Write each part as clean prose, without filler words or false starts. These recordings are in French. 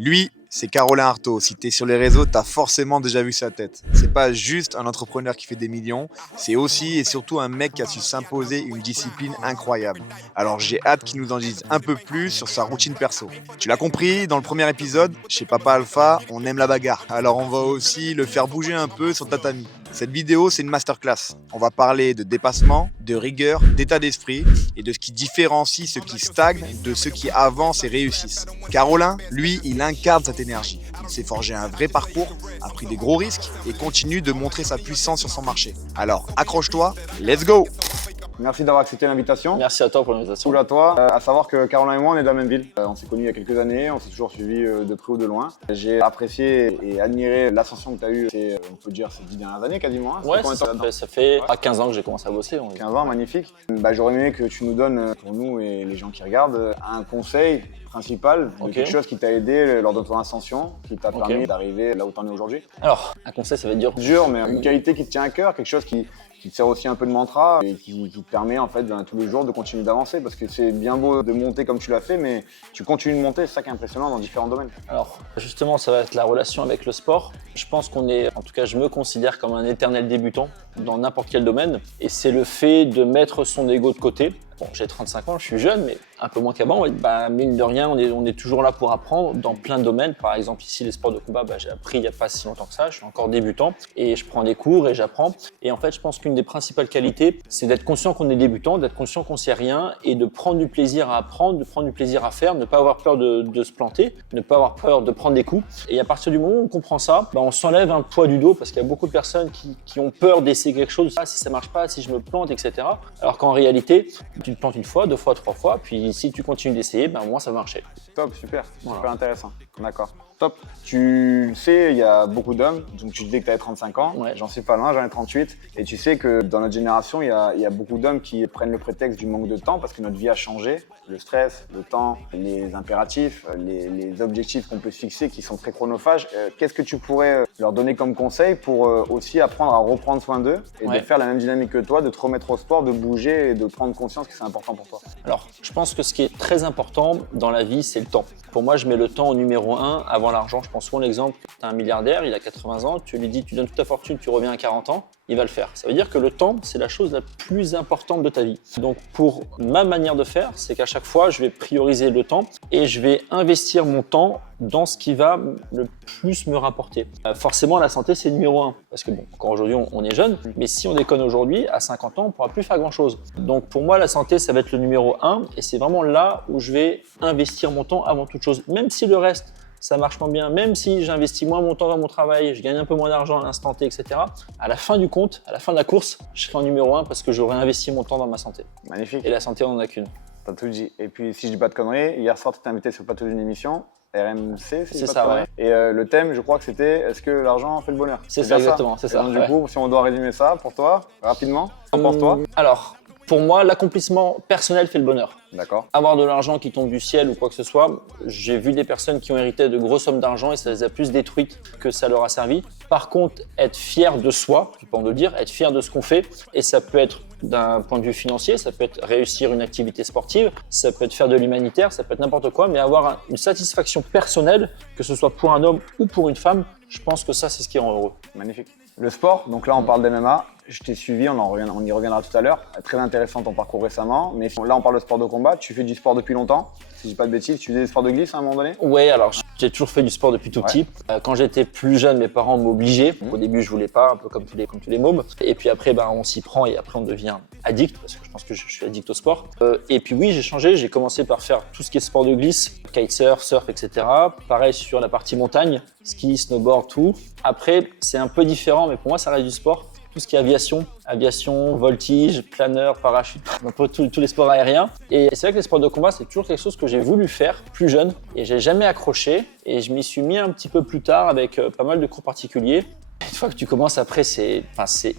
Lui, c'est Carolin Artaud. Si t'es sur les réseaux, t'as forcément déjà vu sa tête. C'est pas juste un entrepreneur qui fait des millions, c'est aussi et surtout un mec qui a su s'imposer une discipline incroyable. Alors j'ai hâte qu'il nous en dise un peu plus sur sa routine perso. Tu l'as compris, dans le premier épisode, chez Papa Alpha, on aime la bagarre. Alors on va aussi le faire bouger un peu sur tatami. Cette vidéo, c'est une masterclass. On va parler de dépassement, de rigueur, d'état d'esprit et de ce qui différencie ceux qui stagnent de ceux qui avancent et réussissent. Carolin, lui, il incarne cette énergie. Il s'est forgé un vrai parcours, a pris des gros risques et continue de montrer sa puissance sur son marché. Alors accroche-toi, let's go! Merci d'avoir accepté l'invitation. Merci à toi pour l'invitation. Cool à toi. À savoir que Carolin et moi, on est de la même ville. On s'est connus il y a quelques années, on s'est toujours suivis de près ou de loin. J'ai apprécié et admiré l'ascension que tu as eue, on peut dire, ces 10 dernières années quasiment. Ouais, ça fait 15 ans que j'ai commencé à bosser. 15 ans, magnifique. J'aurais aimé que tu nous donnes, pour nous et les gens qui regardent, un conseil principal de quelque chose qui t'a aidé lors de ton ascension, qui t'a permis d'arriver là où tu en es aujourd'hui. Alors, un conseil, ça va être dur. Dur, mais une qualité qui te tient à cœur, quelque chose qui te sert aussi un peu de mantra et qui te permet en fait tous les jours de continuer d'avancer, parce que c'est bien beau de monter comme tu l'as fait, mais tu continues de monter, c'est ça qui est impressionnant dans différents domaines. Alors justement, ça va être la relation avec le sport. Je pense qu'on est, en tout cas je me considère comme un éternel débutant dans n'importe quel domaine, et c'est le fait de mettre son ego de côté. Bon, j'ai 35 ans, je suis jeune, mais un peu moins qu'avant. Mine de rien, on est toujours là pour apprendre dans plein de domaines. Par exemple, ici, les sports de combat, j'ai appris il n'y a pas si longtemps que ça. Je suis encore débutant et je prends des cours et j'apprends. Et en fait, je pense qu'une des principales qualités, c'est d'être conscient qu'on est débutant, d'être conscient qu'on ne sait rien et de prendre du plaisir à apprendre, de prendre du plaisir à faire, ne pas avoir peur de se planter, ne pas avoir peur de prendre des coups. Et à partir du moment où on comprend ça, on s'enlève un poids du dos, parce qu'il y a beaucoup de personnes qui ont peur d'essayer quelque chose. Ah, si ça ne marche pas, si je me plante, etc. Alors qu'en réalité, tu te plantes une fois, deux fois, trois fois, puis si tu continues d'essayer, au moins ça va marcher. Top, super, super intéressant. D'accord. Top. Tu sais, il y a beaucoup d'hommes, donc tu disais que tu avais 35 ans, j'en suis pas loin, j'en ai 38, et tu sais que dans notre génération, il y a beaucoup d'hommes qui prennent le prétexte du manque de temps parce que notre vie a changé, le stress, le temps, les impératifs, les objectifs qu'on peut se fixer qui sont très chronophages. Qu'est-ce que tu pourrais leur donner comme conseil pour aussi apprendre à reprendre soin d'eux et de faire la même dynamique que toi, de te remettre au sport, de bouger et de prendre conscience que c'est important pour toi? Alors, je pense que ce qui est très important dans la vie, c'est le temps. Pour moi, je mets le temps au numéro 1 avant l'argent. Je prends souvent l'exemple, tu as un milliardaire, il a 80 ans, tu lui dis tu donnes toute ta fortune, tu reviens à 40 ans, il va le faire. Ça veut dire que le temps, c'est la chose la plus importante de ta vie. Donc pour ma manière de faire, c'est qu'à chaque fois, je vais prioriser le temps et je vais investir mon temps dans ce qui va le plus me rapporter. Forcément, la santé, c'est numéro 1. Parce que encore aujourd'hui, on est jeune, mais si on déconne aujourd'hui, à 50 ans, on ne pourra plus faire grand-chose. Donc pour moi, la santé, ça va être le numéro 1 et c'est vraiment là où je vais investir mon temps avant toute chose. Même si le reste, ça marche moins bien, même si j'investis moins mon temps dans mon travail, je gagne un peu moins d'argent à l'instant T, etc. À la fin du compte, à la fin de la course, je serai en numéro 1 parce que j'aurai investi mon temps dans ma santé. Magnifique. Et la santé, on n'en a qu'une. T'as tout dit. Et puis, si je dis pas de conneries, hier soir, tu t'es invité sur le plateau d'une émission, RMC, c'est ça, ouais. Et le thème, je crois que c'était « Est-ce que l'argent fait le bonheur ?» C'est ça, exactement, c'est ça. Donc, du coup, si on doit résumer ça pour toi, rapidement, pour toi. Alors, pour moi, l'accomplissement personnel fait le bonheur. D'accord. Avoir de l'argent qui tombe du ciel ou quoi que ce soit, j'ai vu des personnes qui ont hérité de grosses sommes d'argent et ça les a plus détruites que ça leur a servi. Par contre, être fier de soi, je peux en le dire, être fier de ce qu'on fait, et ça peut être d'un point de vue financier, ça peut être réussir une activité sportive, ça peut être faire de l'humanitaire, ça peut être n'importe quoi, mais avoir une satisfaction personnelle, que ce soit pour un homme ou pour une femme, je pense que ça, c'est ce qui rend heureux. Magnifique. Le sport, donc là on parle d'MMA, je t'ai suivi, on y reviendra tout à l'heure. Très intéressant ton parcours récemment, mais là on parle de sport de combat, tu fais du sport depuis longtemps, si je dis pas de bêtises, tu faisais des sports de glisse à un moment donné? Oui, alors j'ai toujours fait du sport depuis tout petit. Quand j'étais plus jeune, mes parents m'obligeaient. Au début je voulais pas, un peu comme tous les mômes. Et puis après on s'y prend et après on devient addict, parce que je pense que je suis addict au sport. Et puis oui, j'ai changé, j'ai commencé par faire tout ce qui est sport de glisse, kitesurf, surf, etc. Pareil sur la partie montagne, ski, snowboard, tout. Après c'est un peu différent, mais pour moi ça reste du sport. Tout ce qui est aviation, voltige, planeur, parachute, un peu tous les sports aériens. Et c'est vrai que les sports de combat, c'est toujours quelque chose que j'ai voulu faire plus jeune et j'ai jamais accroché. Et je m'y suis mis un petit peu plus tard avec pas mal de cours particuliers. Une fois que tu commences, après, c'est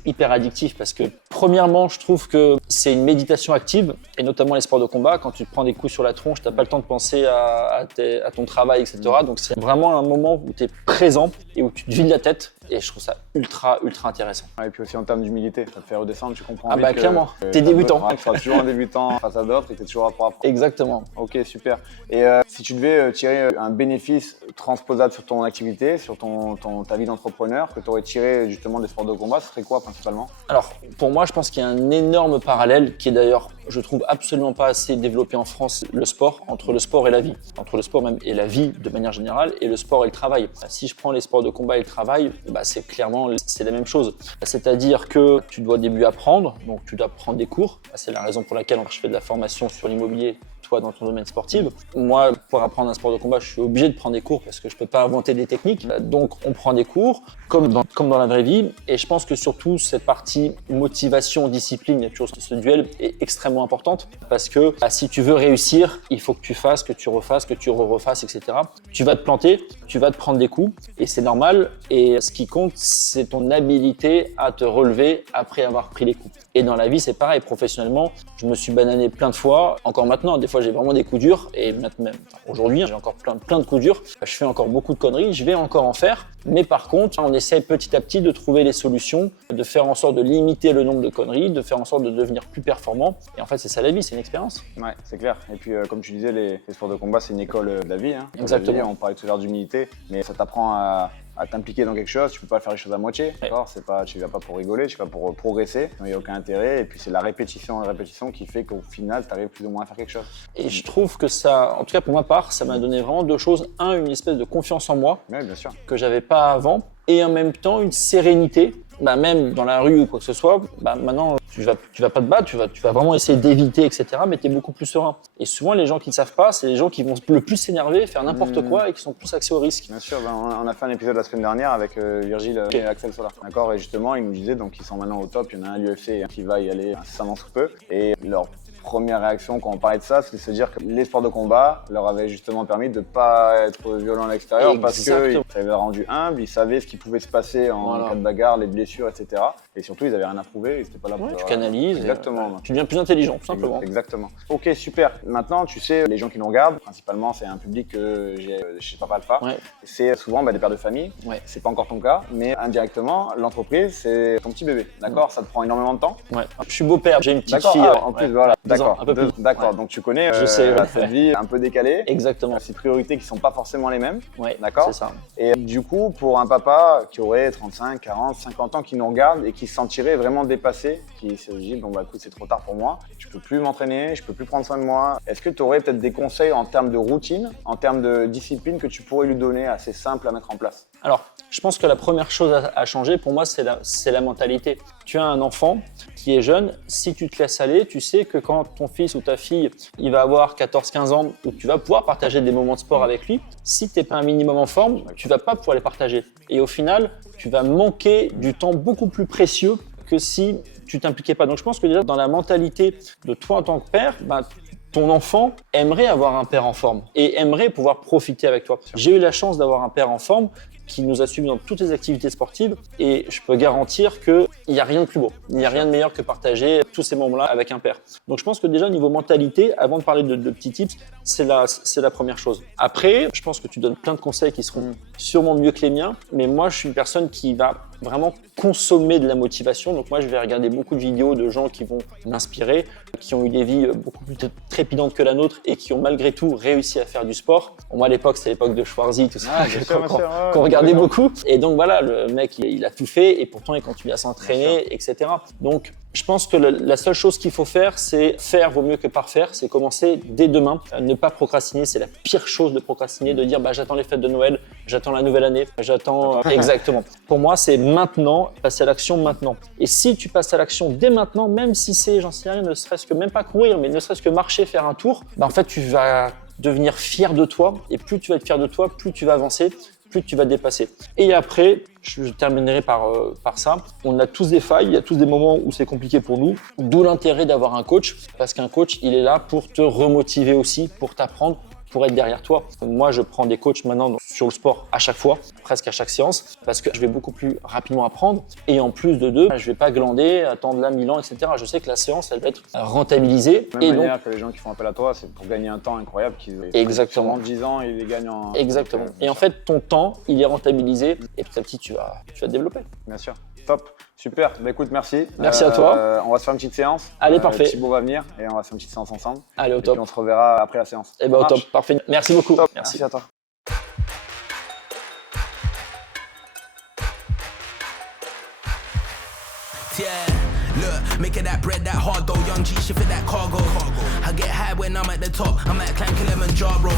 hyper addictif parce que, premièrement, je trouve que c'est une méditation active et notamment les sports de combat. Quand tu te prends des coups sur la tronche, tu n'as pas le temps de penser à ton travail, etc. Donc, c'est vraiment un moment où tu es présent et où tu te vides la tête. Et je trouve ça ultra intéressant. Et puis aussi en termes d'humilité, ça te fait redescendre, tu comprends. Ah bah clairement, t'es débutant. Tu seras toujours un débutant face à d'autres et t'es toujours à apprendre. Exactement. Ok, super. Et si tu devais tirer un bénéfice transposable sur ton activité, sur ta vie d'entrepreneur, que tu aurais tiré justement des sports de combat, ce serait quoi principalement? Alors, pour moi, je pense qu'il y a un énorme parallèle qui est d'ailleurs, je trouve, absolument pas assez développé en France, le sport, entre le sport et la vie. Entre le sport même et la vie de manière générale, et le sport et le travail. Si je prends les sports de combat et le travail, c'est clairement la même chose. C'est-à-dire que tu dois au début apprendre, donc tu dois prendre des cours. C'est la raison pour laquelle je fais de la formation sur l'immobilier, toi dans ton domaine sportif. Moi, pour apprendre un sport de combat, je suis obligé de prendre des cours parce que je peux pas inventer des techniques. Donc on prend des cours, comme dans la vraie vie. Et je pense que surtout cette partie motivation, discipline, il y a toujours ce duel, est extrêmement importante parce que si tu veux réussir, il faut que tu fasses, que tu refasses, que tu refasses, etc. Tu vas te planter, tu vas te prendre des coups et c'est normal. Et ce qui compte, c'est ton habilité à te relever après avoir pris les coups. Et dans la vie, c'est pareil. Professionnellement, je me suis banané plein de fois. Encore maintenant, des fois, j'ai vraiment des coups durs. Et même aujourd'hui, j'ai encore plein de coups durs. Je fais encore beaucoup de conneries. Je vais encore en faire. Mais par contre, on essaie petit à petit de trouver les solutions, de faire en sorte de limiter le nombre de conneries, de faire en sorte de devenir plus performant. Et en fait, c'est ça la vie, c'est une expérience. Ouais, c'est clair. Et puis, comme tu disais, les sports de combat, c'est une école de la vie. Hein. Exactement. La vie, on parlait tout à l'heure d'humilité, mais ça t'apprend à t'impliquer dans quelque chose, tu peux pas faire les choses à moitié, d'accord? Tu vas pas pour rigoler, tu vas pour progresser, il n'y a aucun intérêt, et puis c'est la répétition qui fait qu'au final, tu arrives plus ou moins à faire quelque chose. Et je trouve que ça, en tout cas pour ma part, ça m'a donné vraiment deux choses. Un, une espèce de confiance en moi, Oui, bien sûr. que j'avais pas avant, et en même temps une sérénité. Même dans la rue ou quoi que ce soit, maintenant tu vas pas te battre, tu vas vraiment essayer d'éviter, etc. Mais tu es beaucoup plus serein. Et souvent les gens qui ne savent pas, c'est les gens qui vont le plus s'énerver, faire n'importe quoi et qui sont plus axés au risque. Bien sûr, on a fait un épisode la semaine dernière avec Virgile et Axel Solar. D'accord, et justement ils nous disaient donc ils sont maintenant au top, il y en a un à l'UFC qui va y aller incessamment sous peu. Et leur première réaction quand on parlait de ça, c'était de se dire que les sports de combat leur avaient justement permis de ne pas être violents à l'extérieur parce que ça les avait rendus humbles, ils savaient ce qui pouvait se passer en cas de bagarre, les blessures, etc. Et surtout, ils n'avaient rien à prouver, ils n'étaient pas là pour... Tu canalises, exactement. Tu deviens plus intelligent, tout simplement. Exactement. Ok, super. Maintenant, tu sais, les gens qui nous regardent, principalement, c'est un public que j'ai chez Papa Alpha. Ouais. C'est souvent des pères de famille. Ouais. C'est pas encore ton cas, mais indirectement, l'entreprise, c'est ton petit bébé. D'accord, ça te prend énormément de temps. Ouais. Je suis beau-père, j'ai une petite fille. En plus, voilà. D'accord. Un peu plus. D'accord. Donc tu connais Je sais, cette vie un peu décalée. Exactement. Ces priorités qui sont pas forcément les mêmes. Ouais. D'accord. C'est ça. Et du coup, pour un papa qui aurait 35, 40, 50 ans, qui nous regarde et qui se sentirait vraiment dépassé, qui se dit bon bah écoute c'est trop tard pour moi, je peux plus m'entraîner, je peux plus prendre soin de moi. Est-ce que tu aurais peut-être des conseils en termes de routine, en termes de discipline que tu pourrais lui donner assez simple à mettre en place? Alors, je pense que la première chose à changer pour moi, c'est la mentalité. Tu as un enfant qui est jeune, si tu te laisses aller, tu sais que quand ton fils ou ta fille, il va avoir 14-15 ans, où tu vas pouvoir partager des moments de sport avec lui, si tu n'es pas un minimum en forme, tu vas pas pouvoir les partager. Et au final, tu vas manquer du temps beaucoup plus précieux que si tu t'impliquais pas. Donc je pense que déjà dans la mentalité de toi en tant que père, ton enfant aimerait avoir un père en forme et aimerait pouvoir profiter avec toi. J'ai eu la chance d'avoir un père en forme qui nous a suivis dans toutes les activités sportives et je peux garantir qu'il n'y a rien de plus beau, il n'y a rien de meilleur que partager tous ces moments-là avec un père. Donc je pense que déjà niveau mentalité, avant de parler de petits tips, c'est la première chose. Après, je pense que tu donnes plein de conseils qui seront sûrement mieux que les miens, mais moi je suis une personne qui va vraiment consommer de la motivation. Donc moi je vais regarder beaucoup de vidéos de gens qui vont m'inspirer, qui ont eu des vies beaucoup plus trépidantes que la nôtre et qui ont malgré tout réussi à faire du sport. Moi à l'époque c'était l'époque de Schwarzy, tout ça, qu'on regardait beaucoup. Et donc voilà, le mec il a tout fait et pourtant il continue à s'entraîner, etc. Donc je pense que la seule chose qu'il faut faire, c'est faire vaut mieux que parfaire, c'est commencer dès demain. Ne pas procrastiner, c'est la pire chose de procrastiner, de dire j'attends les fêtes de Noël, j'attends la nouvelle année, j'attends... Exactement. Pour moi, c'est maintenant, passer à l'action maintenant. Et si tu passes à l'action dès maintenant, même si c'est, j'en sais rien, ne serait-ce que même pas courir, mais ne serait-ce que marcher, faire un tour, en fait, tu vas devenir fier de toi. Et plus tu vas être fier de toi, plus tu vas avancer, plus tu vas te dépasser. Et après, je terminerai par ça. On a tous des failles, il y a tous des moments où c'est compliqué pour nous. D'où l'intérêt d'avoir un coach, parce qu'un coach, il est là pour te remotiver aussi, pour t'apprendre pour être derrière toi. Moi, je prends des coachs maintenant sur le sport à chaque fois, presque à chaque séance, parce que je vais beaucoup plus rapidement apprendre. Et en plus de deux, je vais pas glander, attendre là 1000 ans, etc. Je sais que la séance, elle va être rentabilisée. De la même manière que les gens qui font appel à toi, c'est pour gagner un temps incroyable qu'ils Exactement. 10 ans, ils les gagnent en... Exactement. Et en fait, ton temps, il est rentabilisé et petit à petit, tu vas te développer. Bien sûr. Top. Super. Bah, écoute, merci. Merci à toi. On va se faire une petite séance. Allez, parfait. Thibaut va venir et on va faire une petite séance ensemble. Allez, au Et top. puis on se reverra après la séance. Eh ben, au top. Parfait. Merci beaucoup. Top. Merci. Merci à toi. Yeah, look, making that bread that hard though. Young G shit for that cargo. I get high when I'm at the top. I'm at climb Kilimanjaro.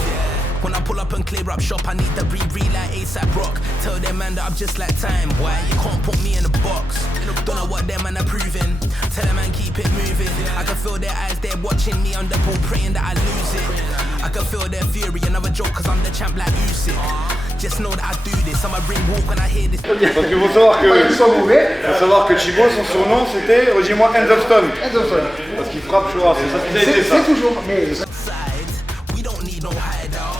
When I pull up and clear up shop, I need the breathe like ASAP Rock. Tell them man that I'm just like time. Why you can't put me in a box? Don't know what them man are proving. Tell them man keep it moving. I can feel their eyes, they're watching me on the ball, praying that I lose it. I can feel their fury, another joke cause I'm the champ like Usyk. Just know that I do this, I'm a ring walk when I hear this. Parce qu'il faut savoir que Thibaut, son surnom c'était, redis-moi, Hands of Stone. Parce qu'il frappe chaud, c'est ça ce qu'il a été ça. C'est toujours, mais We don't need no hideout.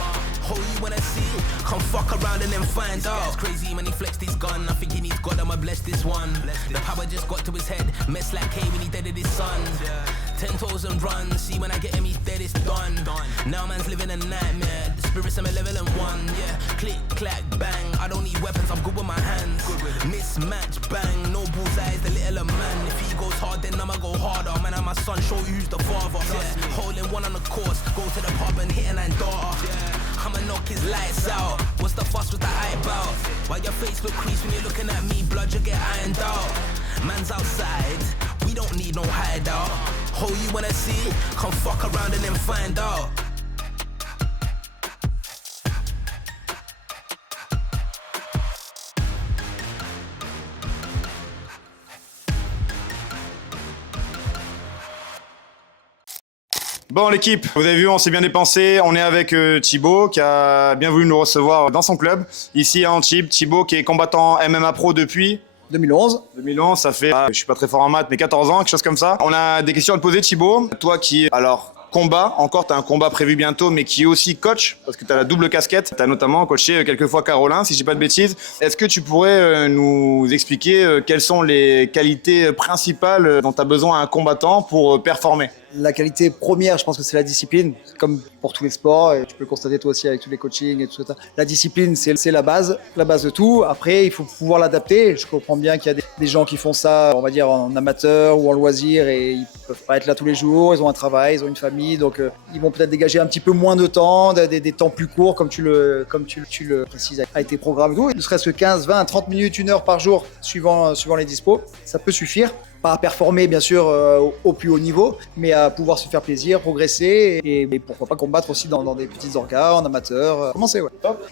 Hold you when I see you. Come fuck around and then find out. It's crazy when he flexed his gun. I think he needs God, I'ma bless this one. The power just got to his head. Mess like K when he dead his son. 10 toes and run. See when I get him, he's dead, it's done. Now man's living a nightmare. The spirits I'm a level and one. Yeah, click, clack, bang. I don't need weapons, I'm good with my hands. Mismatch, bang. No bullseyes, the little man. If he goes hard, then I'ma go harder. Man, I'm my son, show you who's the father. Yeah, holding one on the course. Go to the pub and hit an daughter. Yeah, I'ma knock his lights out. What's the fuss with the eyebrow? Why your face look creased when you're looking at me? Blood, you get ironed out. Man's outside, we don't need no hideout. Hold you when I see, come fuck around and then find out. Bon l'équipe, vous avez vu, on s'est bien dépensé. On est avec Thibaut qui a bien voulu nous recevoir dans son club. Ici à Antibes, Thibaut qui est combattant MMA Pro depuis 2011. 2011, ça fait, je suis pas très fort en maths, mais 14 ans, quelque chose comme ça. On a des questions à te poser Thibaut. Toi qui, alors, combat, encore, tu as un combat prévu bientôt, mais qui est aussi coach, parce que tu as la double casquette. Tu as notamment coaché quelques fois Caroline, si je dis pas de bêtises. Est-ce que tu pourrais nous expliquer quelles sont les qualités principales dont tu as besoin un combattant pour performer ? La qualité première, je pense que c'est la discipline, comme pour tous les sports, et tu peux le constater toi aussi avec tous les coachings et tout ça. La discipline, c'est la base de tout. Après, il faut pouvoir l'adapter. Je comprends bien qu'il y a des gens qui font ça, on va dire, en amateur ou en loisir, et ils peuvent pas être là tous les jours, ils ont un travail, ils ont une famille, donc ils vont peut-être dégager un petit peu moins de temps, des temps plus courts, comme tu le précises, avec tes programmes et tout. Ne serait-ce que 15, 20, 30 minutes, 1 heure par jour, suivant les dispos, ça peut suffire. Pas à performer bien sûr au plus haut niveau, mais à pouvoir se faire plaisir, progresser et pourquoi pas combattre aussi dans des petites orgas, en amateur, commencer, ouais.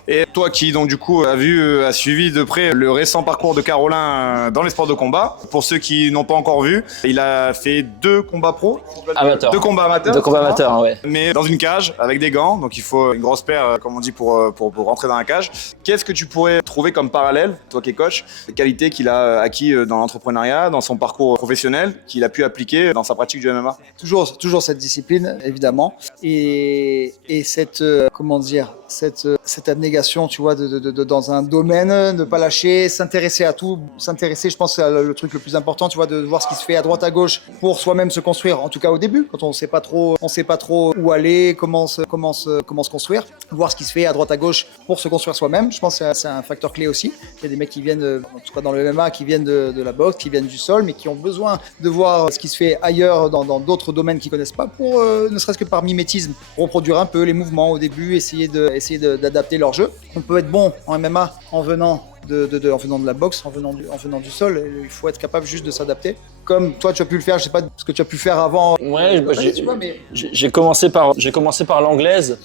Et toi qui donc du coup a suivi de près le récent parcours de Caroline dans les sports de combat, pour ceux qui n'ont pas encore vu, il a fait 2 combats pro, Amateur. 2 combats amateurs, 2 combats amateurs, ouais. mais dans une cage avec des gants, donc il faut une grosse paire comme on dit pour rentrer dans la cage. Qu'est-ce que tu pourrais trouver comme parallèle, toi qui es coach, les qualités qu'il a acquis dans l'entrepreneuriat, dans son parcours professionnel, qu'il a pu appliquer dans sa pratique du MMA? Toujours cette discipline, évidemment, et cette comment dire, cette abnégation, tu vois, de dans un domaine, ne pas lâcher, s'intéresser à tout, je pense que c'est le truc le plus important, tu vois, de voir ce qui se fait à droite à gauche pour soi-même se construire, en tout cas au début, quand on sait pas trop où aller, comment se construire, voir ce qui se fait à droite à gauche pour se construire soi-même. Je pense que c'est un facteur clé aussi. Il y a des mecs qui viennent, en tout cas dans le MMA, qui viennent de la boxe, qui viennent du sol, mais qui ont besoin de voir ce qui se fait ailleurs dans d'autres domaines qu'ils connaissent pas pour, ne serait-ce que par mimétisme, reproduire un peu les mouvements au début, essayer d'adapter leur jeu. On peut être bon en MMA en venant de la boxe, en venant du sol. Il faut être capable juste de s'adapter. Comme toi, tu as pu le faire, je sais pas ce que tu as pu faire avant. Ouais, j'ai commencé par l'anglaise.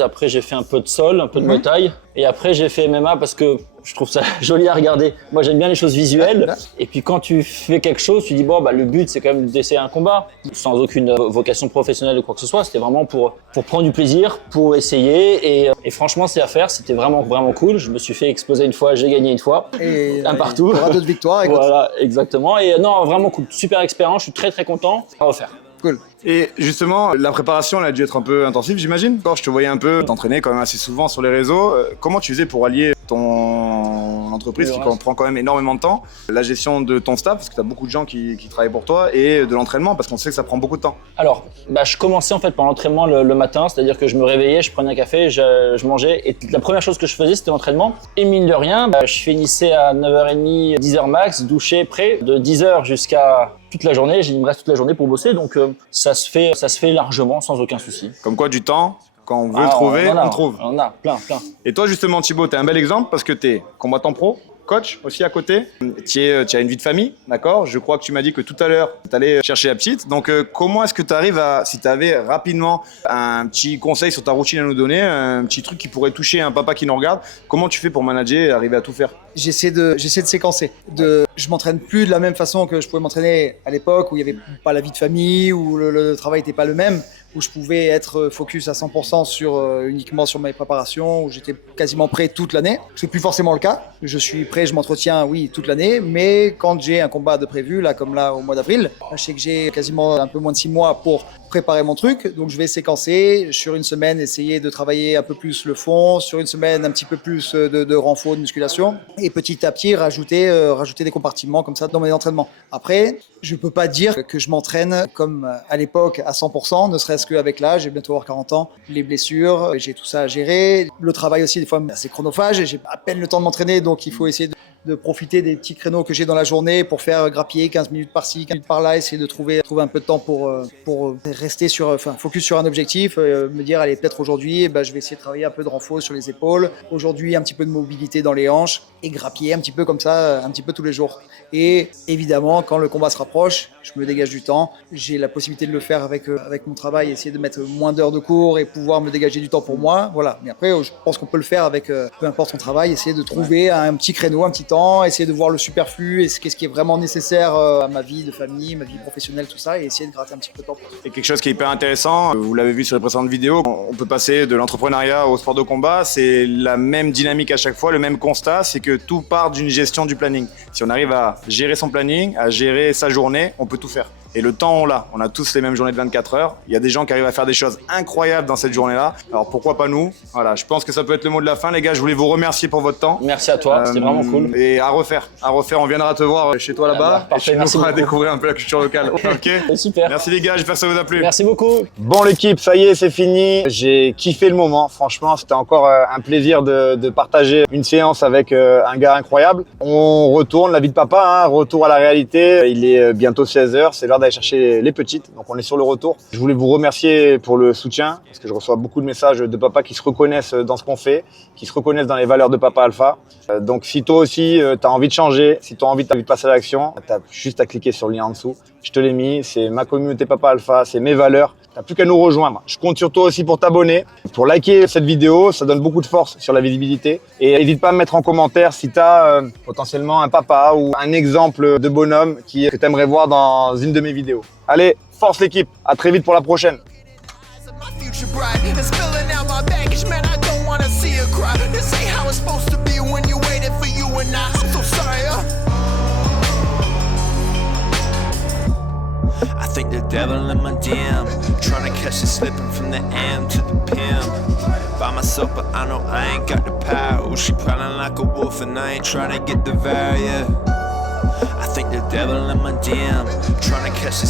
Après, j'ai fait un peu de sol, un peu de Muay Thai. Et après, j'ai fait MMA parce que je trouve ça joli à regarder. Moi, j'aime bien les choses visuelles. Et puis, quand tu fais quelque chose, tu dis, bon, bah, le but, c'est quand même d'essayer un combat. Sans aucune vocation professionnelle ou quoi que ce soit. C'était vraiment pour prendre du plaisir, pour essayer. Et franchement, c'est à faire. C'était vraiment, vraiment cool. Je me suis fait exploser une fois, j'ai gagné une fois. Et un partout. Il y aura d'autres victoires. Voilà, exactement. Et non, vraiment cool. Super expérience. Je suis très, très content. À refaire. cool. Et justement, la préparation, elle a dû être un peu intensive, j'imagine. Quand je te voyais un peu t'entraîner quand même assez souvent sur les réseaux, comment tu faisais pour allier ton entreprise qui prend quand même énormément de temps, la gestion de ton staff, parce que tu as beaucoup de gens qui travaillent pour toi, et de l'entraînement, parce qu'on sait que ça prend beaucoup de temps. Alors, je commençais en fait par l'entraînement le matin, c'est-à-dire que je me réveillais, je prenais un café, je mangeais, et la première chose que je faisais, c'était l'entraînement. Et mine de rien, je finissais à 9h30, 10h max, douché, prêt, de 10h jusqu'à toute la journée. Il me reste toute la journée pour bosser, donc ça se fait largement, sans aucun souci. Comme quoi, du temps, quand on veut le trouver, on trouve. On en a plein. Et toi, justement, Thibaut, tu es un bel exemple parce que tu es combattant pro, coach aussi à côté. Tu as une vie de famille, d'accord? Je crois que tu m'as dit que tout à l'heure, tu allais chercher la petite. Donc, comment est-ce que tu arrives si tu avais rapidement un petit conseil sur ta routine à nous donner, un petit truc qui pourrait toucher un papa qui nous regarde, comment tu fais pour manager et arriver à tout faire? J'essaie de séquencer. Je m'entraîne plus de la même façon que je pouvais m'entraîner à l'époque où il n'y avait pas la vie de famille, où le travail n'était pas le même, où je pouvais être focus à 100% uniquement sur mes préparations, où j'étais quasiment prêt toute l'année. C'est plus forcément le cas. Je suis prêt, je m'entretiens, oui, toute l'année, mais quand j'ai un combat de prévu, comme là au mois d'avril, je sais que j'ai quasiment un peu moins de 6 mois pour préparer mon truc, donc je vais séquencer sur une semaine, essayer de travailler un peu plus le fond, sur une semaine un petit peu plus de renfort, de musculation, et petit à petit rajouter des compartiments comme ça dans mes entraînements. Après, je peux pas dire que je m'entraîne comme à l'époque à 100%, ne serait-ce qu'avec l'âge, j'ai bientôt avoir 40 ans, les blessures, j'ai tout ça à gérer, le travail aussi des fois c'est chronophage, j'ai à peine le temps de m'entraîner, donc il faut essayer de profiter des petits créneaux que j'ai dans la journée pour faire grappiller 15 minutes par-ci, 15 minutes par-là, essayer de trouver un peu de temps pour rester focus sur un objectif, me dire allez peut-être aujourd'hui je vais essayer de travailler un peu de renfort sur les épaules, aujourd'hui un petit peu de mobilité dans les hanches et grappiller un petit peu comme ça, un petit peu tous les jours. Et évidemment quand le combat se rapproche, je me dégage du temps, j'ai la possibilité de le faire avec mon travail, essayer de mettre moins d'heures de cours et pouvoir me dégager du temps pour moi, voilà. Mais après je pense qu'on peut le faire avec peu importe son travail, essayer de trouver un petit créneau, un petit temps, essayer de voir le superflu et ce qui est vraiment nécessaire à ma vie de famille, ma vie professionnelle, tout ça, et essayer de gratter un petit peu de temps. Et quelque chose qui est hyper intéressant, vous l'avez vu sur les précédentes vidéos, on peut passer de l'entrepreneuriat au sport de combat, c'est la même dynamique à chaque fois, le même constat, c'est que tout part d'une gestion du planning. Si on arrive à gérer son planning, à gérer sa journée, on peut tout faire. Et le temps, on a tous les mêmes journées de 24 heures. Il y a des gens qui arrivent à faire des choses incroyables dans cette journée-là. Alors pourquoi pas nous? Voilà, je pense que ça peut être le mot de la fin. Les gars, je voulais vous remercier pour votre temps. Merci à toi, c'était vraiment cool. Et à refaire, on viendra te voir chez toi là-bas. Parfait, et merci on va beaucoup. découvrir un peu la culture locale. Ok. Super. Merci les gars, j'espère que ça vous a plu. Merci beaucoup. Bon l'équipe, ça y est, c'est fini. J'ai kiffé le moment. Franchement, c'était encore un plaisir de partager une séance avec un gars incroyable. On retourne, la vie de papa, retour à la réalité. Il est bientôt 16h, c'est l'heure d'aller chercher les petits. Donc on est sur le retour. Je voulais vous remercier pour le soutien parce que je reçois beaucoup de messages de papas qui se reconnaissent dans ce qu'on fait, qui se reconnaissent dans les valeurs de Papa Alpha. Donc si toi aussi tu as envie de changer, si tu as envie de passer à l'action, tu as juste à cliquer sur le lien en dessous. Je te l'ai mis, c'est ma communauté Papa Alpha, c'est mes valeurs. Tu n'as plus qu'à nous rejoindre. Je compte sur toi aussi pour t'abonner, pour liker cette vidéo, ça donne beaucoup de force sur la visibilité. Et n'hésite pas à me mettre en commentaire si tu as potentiellement un papa ou un exemple de bonhomme que tu aimerais voir dans une de mes vidéos. Allez, force l'équipe, à très vite pour la prochaine. I think the devil in my DM, trying to catch the slipping from the M to the PM. By myself, but I know I ain't got the power. Oh, she prowling like a wolf, and I ain't trying to get the value. I think the devil in my DM, trying to catch the